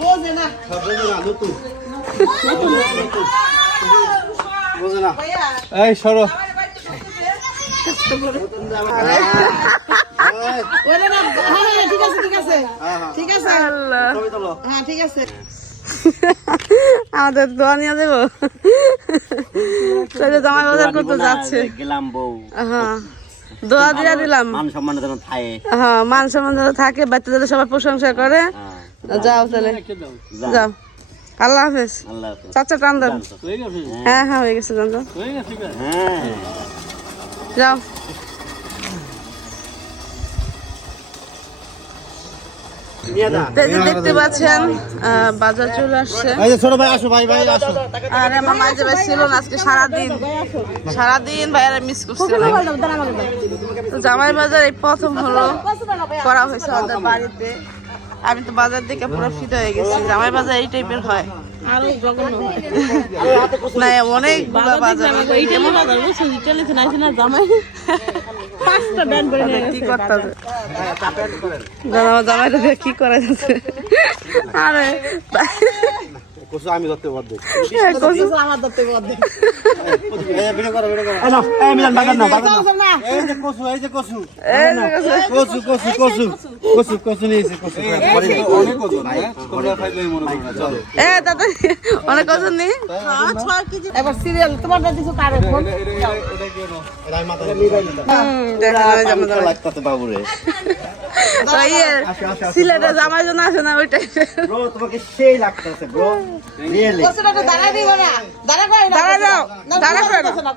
বোঝে না। বোঝে না এই সরো। আমাদের দোয়া নিয়ে দেবো চলে জামাই বাজার করতে যাচ্ছে। গেলাম বউ। হ্যাঁ দোয়া দিয়ে দিলাম। মান সম্মান যেন থাকে। হ্যাঁ মান সম্মান যাতে থাকে বাচ্চাদের সবাই প্রশংসা করে। হ্যাঁ, যাও তাহলে। যাও। আল্লাহ হাফেজ। চাচা টান দেন। হ্যাঁ হ্যাঁ হয়ে গেছে জান যাও। দেখতে পাচ্ছেন বাজার চলে আসছে। আর আমার মাঝে ভাই ছিল না আজকে সারাদিন। সারাদিন ভাইয়ারা মিস করছিলাম তো জামাই বাজার এই প্রথম হলো। করা হয়েছে আমাদের বাড়িতে। আমি তো বাজার দেখে পুরো ফিদ হয়ে গেছি জামাই বাজার এই টাইপের হয়। না অনেক বাজার কেমন কি জামাই কি করা যাচ্ছে? আরে কসু আমি ধরতে বাধ্য কচু আমার এই ভিডিও করো ভিডিও করো এই মিলান বাগান বাগান না এই যে কসু এই যে কসু এই যে কচু। কসু কসু কসু কসু কসু কসু অনেক কসু না তোমরা খাইলে মনে করো চলো এ দাদা অনেক কচু নেই এবার সিরিয়াল তোমারটা দিছো কারে ফোন এটা যাই হুম, দেখা যাবে জামা জামা। লাগতাছে বাবুরে ইয়ে, সিলেটে জামাই জন্য আসে না ওইটাই ব্রো তোমাকে সেই লাগতাছে ব্রো তো দাঁড়া দিব দাঁড়া করে না দাঁড়া যাও দাঁড়া করে না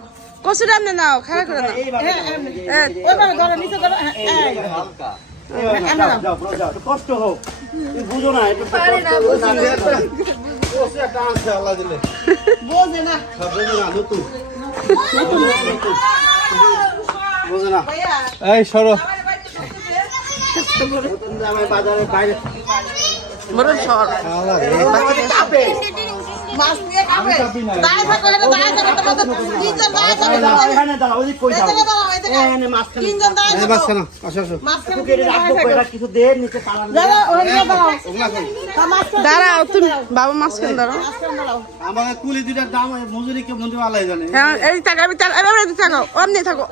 কচুটা আপনি নাও খাড়া করে নাও। এ, ওইভাবে ধরো নিচে ধরো হ্যাঁ, এই। যাও ব্রো যাও একটু কষ্ট হোক। বুঝো না একটু বোঝে না। নতুন। বোঝে না। এই সরো। বাজারে বাইরে। মাঝখানে দাঁড়াও, তুমি বাবা মাঝখানে দাঁড়াও। আমাকে কুলি দুটার দাম মজুরি কে মন্দির আলাই জানে এই থাকো, আমি থাকো অমনি থাকো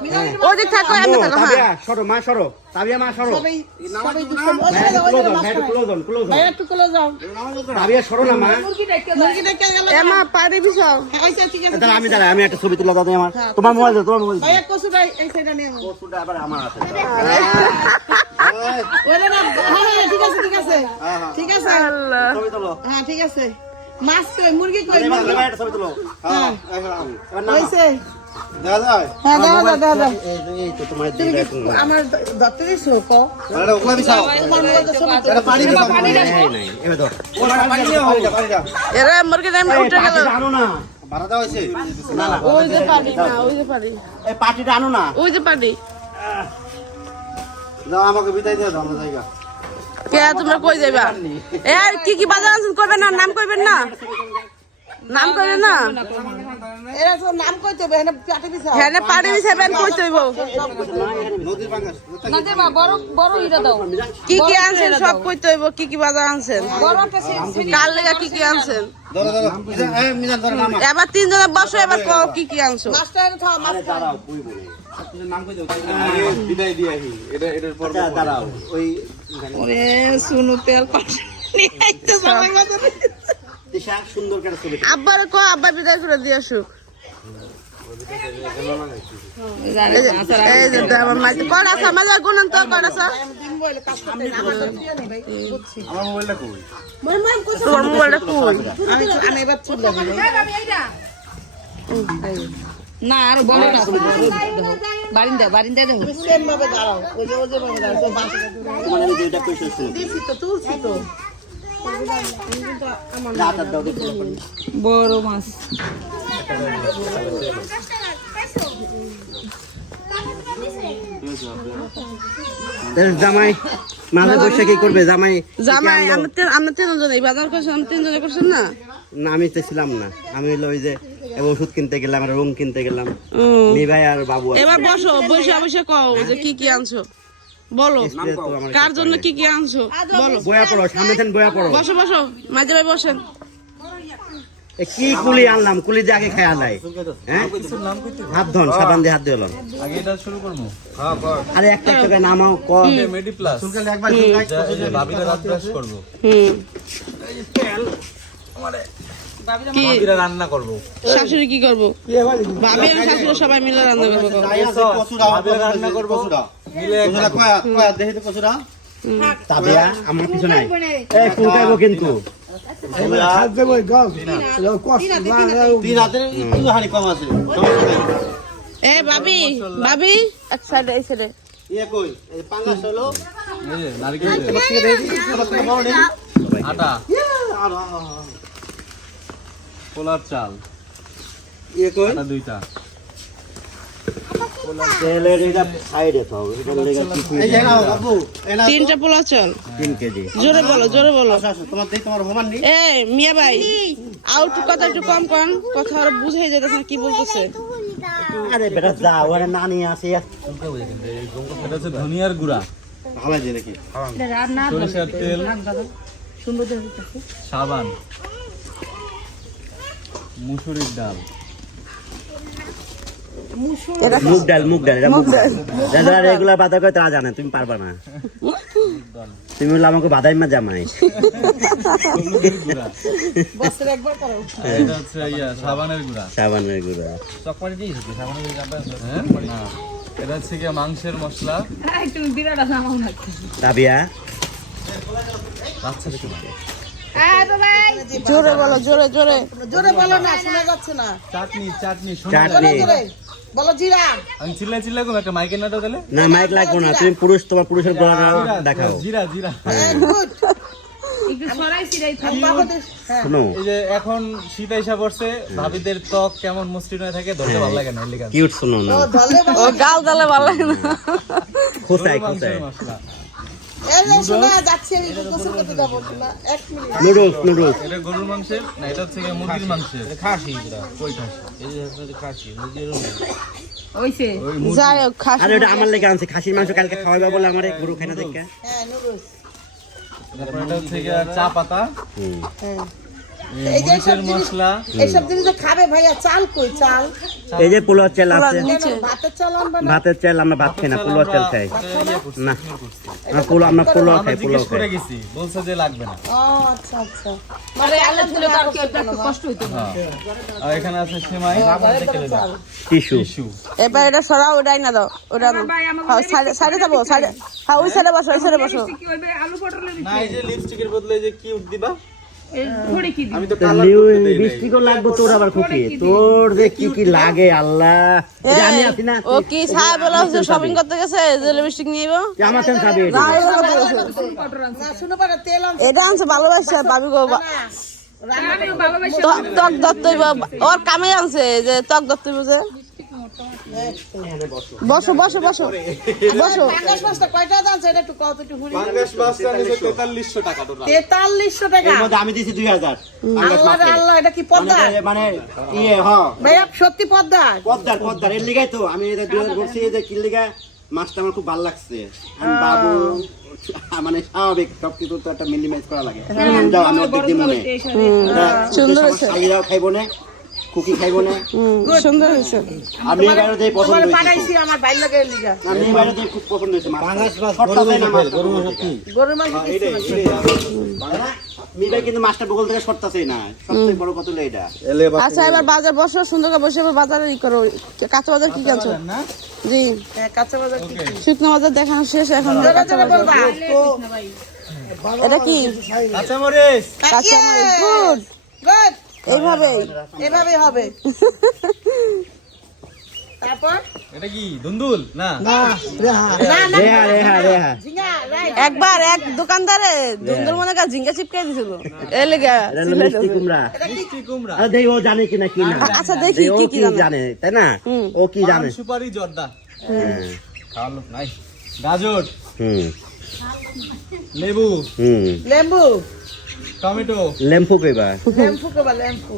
ওদিক থাকো, এমনি থাকো হ্যাঁ। মা, সরো। তাবিয়া মা সরো। তাবিয়া সরো না মা। বিছাও হ্যাঁ, ঠিক আছে আমি দাঁড়া আমি একটা ছবি তুলে দাও আমার। তোমার মোবাইল দাও তোমার মোবাইল ভাইয়া কচুটা এই সাইডে নিয়ে নাও। ওষুধটা আবার আমার আছে। না হ্যাঁ হ্যাঁ ঠিক আছে ঠিক আছে। ঠিক আছে। আল্লাহ। ছবি তোলো। হ্যাঁ ঠিক আছে। মাছ কই মুরগি কই মুরগি? একটা ছবি তোলো। হ্যাঁ এবার নাও হইছে এরা মুরগি উঠে গেল না। না না ওই যে না ওই যে এই পাটিটা আনো না। ওই যে দাও আমাকে বিদায় দাও আমরা জায়গা। কে তোমরা কই যাইবা? এ কি কি বাজার আনছেন করবেন না নাম কইবেন না? নাম কইবেন না? এরা তো নাম কইতে হবে এখানে পাটি দিছো হ্যাঁ না বিছাবেন কই তৈব নদীর বাঙ্গাস কি কি আনছেন সব কই তৈব কি কি বাজার আনছেন? কাল লেগা কি কি আনছেন? এবার তিনজনে বসো এবার কও কি কি আনছো। দাও এটা এটার পর। আচ্ছা, ওরে শুনু তেল পাটি নিয়ে আইতে সবাই বাজারে দিশা সুন্দর করে ছবি আব্বার কো আব্বা বিদায় করে দিয়ে আসুক দেখ, না, আর বলো না। বারিন্দা বারিন্দা দেব সেম ভাবে দাঁড়াও। ওই যে ওই যে ভাবে দাঁড়াও তো বাসা। আমি দুইটা পয়সা দিছি তো তুলছি তো। রাত দাও দেখো বড় মাছ। জামাই মাঝে বসে কি করবে? জামাই জামাই আমরা আমরা তিনজন এই বাজার করছেন আমরা তিনজনে করছেন না? না আমি তো ছিলাম না। আমি হলো ওই যে ওষুধ কিনতে গেলাম আর রুম কিনতে গেলাম। ভাই আর বাবু এবার বসো বসে বসে কও যে কি কি আনছো। বলো কার জন্য কি কি আনছো? বলো। বয়া পড়ো সামনে থেন বয়া পড়ো। বসো বসো মাঝে ভাই বসেন। এ কি কুলি আনলাম? কুলি দিয়ে আগে খায় আলাই হ্যাঁ? হাত ধন সাবান দিয়ে হাত দিয়ে হলো আগে এটা শুরু করব। আরে একটা টাকা নামাও ক মেডি প্লাস একবার ভাবিরা রাত ব্রাশ করব। হুম। কি রান্না করব শাশুড়ি কি করব ভাবি আর শাশুড়ি সবাই মিলে রান্না করব রান্না করব মিলে তাবিয়া আমার কিছু নাই এই ফুলকাইবো কিন্তু এ ভাবি ভাবি এক সাইডে এই সাইডে এই যে নারকেল আটা পোলার চাল। আটা দুইটা। তিনটা পোলা চল? কেজি। জোরে বলো জোরে বলো। তোমার দেই তোমার হোমান নেই। এ মিয়া ভাই আউট কথা একটু কম কম কথা আর বুঝাই যেতেছে কি বলতেছে। আরে বেটা যা ওরে নানি আছে এটা হচ্ছে ধনিয়ার গুঁড়া। ভালো যে নাকি? সরিষার তেল। সাবান। মুসুরির ডাল। মুগ ডাল মুগ ডাল এটা মুগ ডাল। যারা রেগুলার বাজার করে তারা জানে তুমি পারবা না। তুমি হলো আমাকে মা জামাই। এটা হচ্ছে সাবানের গুঁড়া। সাবানের গুঁড়া। হ্যাঁ? এটা হচ্ছে গিয়ে মাংসের মশলা। বাচ্চা সময় জোরে বলো জোরে জোরে। জোরে বলো না শোনা যাচ্ছে না। চাটনি চাটনি চাটনি। বলো জিরা। আমি চিল্লাই চিল্লাই করব একটা মাইকের নাটক তাহলে? না মাইক লাগবো না তুমি পুরুষ তোমার পুরুষের গলা দেখাও। জিরা জিরা। গুড শোনো। এই যে এখন শীত আইসা পড়ছে ভাবিদের ত্বক কেমন মসৃণ হয়ে থাকে ধরতে ভালো লাগে না কিউট শোনো না। গাল ভালো লাগে না। নুডলস নুডলস এটা গরুর মাংসের না এটা হচ্ছে মুরগির মাংসের। খাসি কই খাসি ওই মুরগি। যাই হোক খাস আরে ওটা আমার লেগে আনছে খাসির মাংস কালকে খাওয়াইবা বলে আমারে গরু খাই না দেখে। হ্যাঁ নুডলস তারপর এটা হচ্ছে চা পাতা। হুম। মরিচের মশলা। এইসব জিনিস খাবে ভাইয়া চাল কই চাল? এই যে পোলাও চাল আছে। ভাতের চাল আনবা ভাতের চাল আমরা ভাত খাই না পোলাও চাল খাই। না আমরা পোলাও আমরা পোলাও খাই পোলাও করে গেছি বলছে যে লাগবে না। ও আচ্ছা আচ্ছা। মানে আল্লাহ তুলে আর একটু কষ্ট হইতো। হ্যাঁ। আর এখানে আছে সেমাই। টিস্যু। টিস্যু। এবার এটা সরাও ওটাই না দাও। ওটা হ্যাঁ সাইডে সাইডে যাব সাইডে হ্যাঁ ওই সাইডে বসো ওই সাইডে বসো। না এই যে লিপস্টিকের বদলে যে কি দিবা? আমি লাগবো তোর আবার খুকি তোর যে কি কি লাগে আল্লাহ। আমি আছি না ও কি সাহেব বলা হচ্ছে শপিং করতে গেছে যে লিপস্টিক নিয়ে যাব আমার খাবে এটা আনছে ভাবি গো দত্তই ওর কামে আনছে যে ত্বক দত্তই বুঝে। বসো বসো বসো। বসো। পাঙ্গাস মাছটা কয়টা দাঁড়ছে এটা একটু কত একটু পাঙ্গাস মাছটা নিছে 4300 টাকা টোটাল তেতাল্লিশশো টাকা? এর মধ্যে আমি দিছি দুই হাজার। আল্লাহ আল্লাহ এটা কি পদ্মা মানে ইয়ে হ। ভাইয়া সত্যি পদ্মা পদ্মার পদ্মার। এর লিগাই তো আমি এটা দুই করছি যে কি লিগা? মাছটা আমার খুব ভালো লাগছে। আমি বাবু মানে স্বাভাবিক সবকিছু তো একটা মিনিমাইজ করা লাগে। যাও আমি মনে। সুন্দর হয়েছে। খাইবো না। কুকি খাইবো না। সুন্দর হয়েছে। আমি এবারে যে পছন্দ হয়েছে পাঠাইছি আমার বাইর লাগে লিগা। আমি এবারে যে খুব পছন্দ হয়েছে মাছ শর্টটা মাছ গরু মাছ কি। কিন্তু মাছটা বগল থেকে না সবথেকে বড় কথা হলো এটা। আচ্ছা এবার বাজার বসো সুন্দর করে বসে এবার বাজারে ই করো। কাঁচা বাজার কি কাঁচো জি। হ্যাঁ, কাঁচা বাজার কি কি? শুকনো বাজার দেখানো শেষ এখন এটা কি? কাঁচা গুড গুড এইভাবেই হবে। একবার এক দোকানদারে মনে কাজ ঝিঙ্গা চিপকে দিছিল। ও জানে কিনা কি না আচ্ছা দেখি কি জানে। তাই না? ও কি জানে? সুপারি জর্দা। হ্যাঁ। গাজর। লেবু। হুম। লেম্বু টমেটো। লেম্পু কবা লেম্বু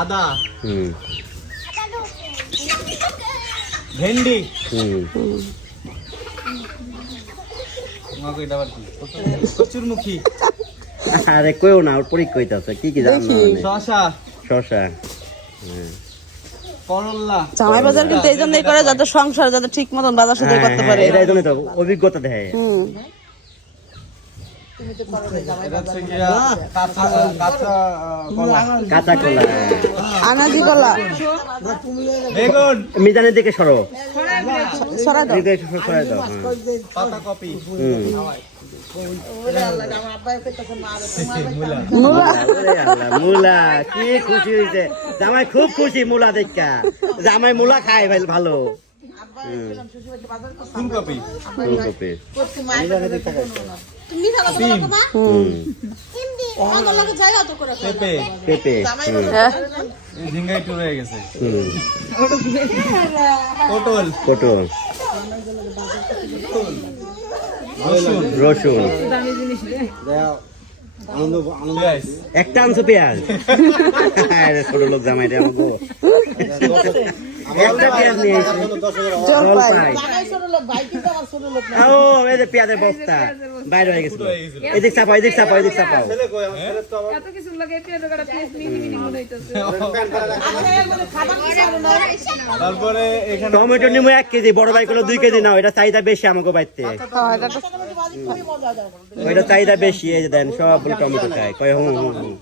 আদা। হুম। ভেন্ডি। হুম। কচুরমুখী। আরে কইও না ওর পরীক্ষা হইতাছে কি কি জানো মানে? শশা শশা করল্লা জামাই বাজার কিন্তু এই জন্যই করে যাতে সংসার যাতে ঠিক মতন বাজার সাথে হ্যাঁ, করতে পারে। এটাই জন্য তো অভিজ্ঞতা দেয় হুম। কাঁচা কাঁচা কলা। আনাজি কলা। মিজানের দিকে সরো। সরাই দাও। এদিকে দাও। পাতা কপি। হুম। মূলা। মূলা কি খুশি হয়েছে জামাই খুব খুশি মূলা দেখা। জামাই মূলা খায় ভাই ভালো। হুম, ফুলকপি ফুলকপি সিম। হুম, পেঁপে। পেঁপে। হুম, হ্যাঁ, এই ঝিঙ্গা একটু রয়ে গেছে। পটল। পটল। রসুন। একটা আনছো পেঁয়াজ। ছোট লোক জামাই আমাকে একটা পেঁয়াজ নিয়ে এসে জলপাই। জলপাই। ও এই যে পেঁয়াজের বস্তা। বাইরে হয়ে গেছিল এদিক চাপাও এদিক চাপাও এদিক চাপাও। তারপরে টমেটো নিমু এক কেজি বড় ভাই গুলো দুই কেজি নাও এটা চাহিদা বেশি আমাকে বাড়তে। হ্যাঁ, এটা ওইটা চাহিদা বেশি এই যে দেন সবগুলো টমেটো চাই। কয় হুম হুম হুম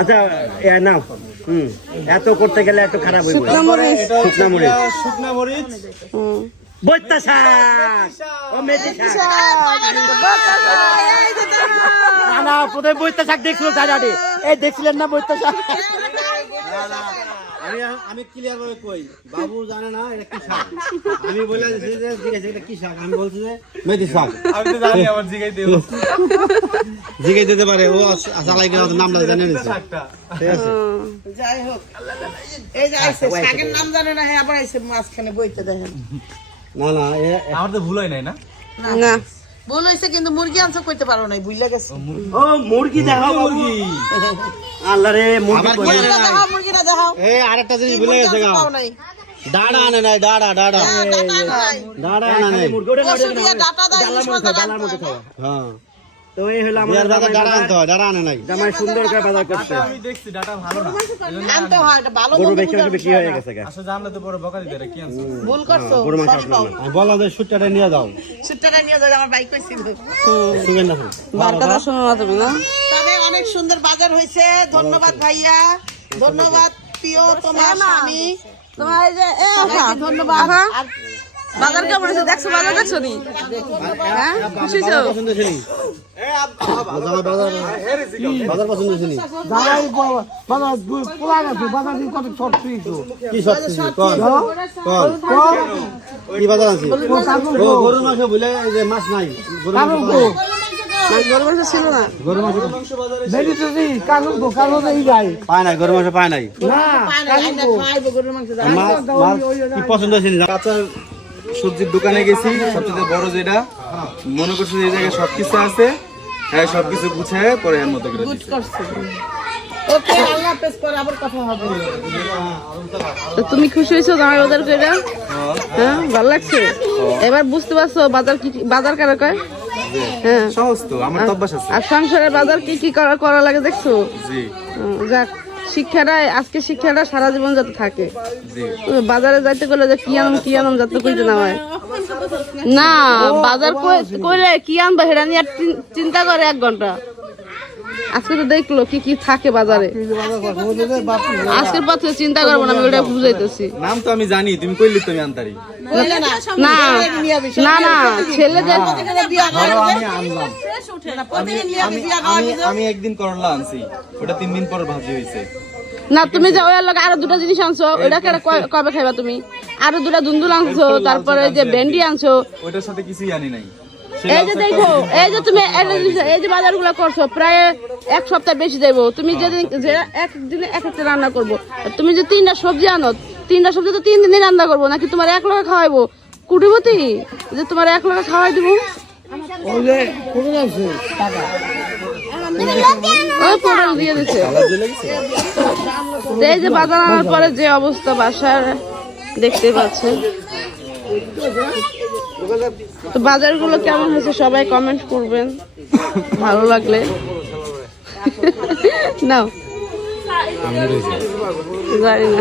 আচ্ছা এ নাও। হুম এত করতে গেলে একটু খারাপ হইব। শুকনা মরিচ। শুকনা মরিচ। শুকনা মরিচ। হুম বৈত্যা শাক ও মেথি শাক না না প্রথমে বৈত্যা শাক দেখছিল চারাটি এই দেখছিলেন না বৈত্যা শাক আমি আমি ক্লিয়ার ভাবে কই বাবু জানে না এটা কি শাক। আমি বলে দিছি যে জিজ্ঞাসা এটা কি শাক? আমি বলছি যে মেথি শাক। আমি তো জানি আবার জিগাইতে হবে। জিজ্ঞাসা দিতে পারে ও চালাই গেল নামটা জানে শাকটা। ঠিক আছে? যাই হোক এই যে আইছে শাকের নাম জানে না হ্যাঁ আবার আইছে মাঝখানে বইতে দেখেন। না না আমার তো ভুল হয় নাই না? না। ভুল হয়েছে কিন্তু মুরগি আনছো কইতে পারো নাই বুঝলে গেছে। ও মুরগি দেখাও মুরগি। আল্লাহ রে মুরগি দেখাও মুরগি না দেখাও এ আরেকটা জিনিস ভুলে গেছে গা। ডাড়া আনে নাই দাঁড়া দাঁড়া দাঁড়া আনে নাই। কচু দিয়ে দাঁড়া দাঁড়া মধ্যে খাওয়া হ্যাঁ। তো এই হলো আমাদের জামাই আনতে হয় ডাড়া আনে নাই জামাই সুন্দর করে বাজার করছে। আমি দেখছি ডাটা ভালো না। আনতে হয় এটা ভালো গরু মন্দ বিক্রি হয়ে গেছে আসলে জানলে তো বড় বকা দিতে কি আনছো? ভুল করছ গরু মাংস আমি বলা যে সুটটা নিয়ে যাও। সুট্টাটা নিয়ে যাও আমার বাইক কইছিল শুনেন না বার শোনো না তুমি না? তবে অনেক সুন্দর বাজার হয়েছে। ধন্যবাদ ভাইয়া। ধন্যবাদ প্রিয় তোমার স্বামী। তোমার যে ধন্যবাদ। আর বাজার কেমন হয়েছে দেখছ বাজার দেখছ নি? হ্যাঁ? খুশি তো পছন্দ শুনি জামাই বাজার বাজার পছন্দ শুনি কি সব কিছু কর কর কি বাজার আছে ও গরুর মাংস বলে যে মাছ নাই গরুর মাংস গরু মাংস ছিল না। গরুর মাংস পায় মাংস পায় নাই পায় না, খাইবো গরুর মাংস। মাছ মাছ কি পছন্দ কাঁচা সবজির দোকানে গেছি সবচেয়ে বড় যেটা মনে করছি যে এই জায়গায় সবকিছু আছে হ্যাঁ সবকিছু গুছায় পরে এর মতো করে ওকে আল্লাহ হাফেজ পরে আবার কথা হবে। তো তুমি খুশি হয়েছো জামাই বাজার করে হ্যাঁ ভালো লাগছে? এবার বুঝতে পারছ বাজার কি কি- বাজার কারা কয়? হ্যাঁ। সহজ তো আমার তো অভ্যাস আছে। আর সংসারের বাজার কি কি করা করা লাগে দেখছ? জি। যাক। শিক্ষাটা আজকে শিক্ষাটা সারা জীবন যাতে থাকে। বাজারে যাইতে গেলে যে কি আনম কি আনম যাতে কইতে না হয়। না বাজার কই- কইলে কি আনবা সেটা নিয়ে আর চিন্তা করে এক ঘণ্টা। আজকে তো দেখল কি কি থাকে বাজারে। আজকের পর থেকে চিন্তা করব না আমি ওটা বুঝাইতেছি। নাম তো আমি জানি তুমি কইলি তুমি আনতারি। না না না না ছেলেদের আমি একদিন করলা আনছি ওটা তিন দিন পর ভাজি হয়েছে না তুমি যে ওই লোক আরও দুটা জিনিস আনছো কয়- কবে খাইবা তুমি? আরও দুটা দুন্দুল আনছো তারপরে যে ভেন্ডি আনছো। ওইটার সাথে কিছুই আনি নাই। এই যে দেখো এই যে তুমি এই যে জিনিস- এই যে বাজার করছ প্রায় এক সপ্তাহ বেশি দেবো। তুমি যেদিন যে একদিনে এক একটা রান্না করব। তুমি যে তিনটা সবজি আনো তিনটা সবজি তো তিন দিনে রান্না করব নাকি তোমার এক লোকে খাওয়াইবো? কুটিপতি? যে তোমার এক লোকে খাওয়াই দিব? এই যে বাজার আনার পরে যে অবস্থা বাসার দেখতে পাচ্ছেন। তো বাজারগুলো কেমন হয়েছে সবাই কমেন্ট করবেন। ভালো লাগলে। নাও। জানি না।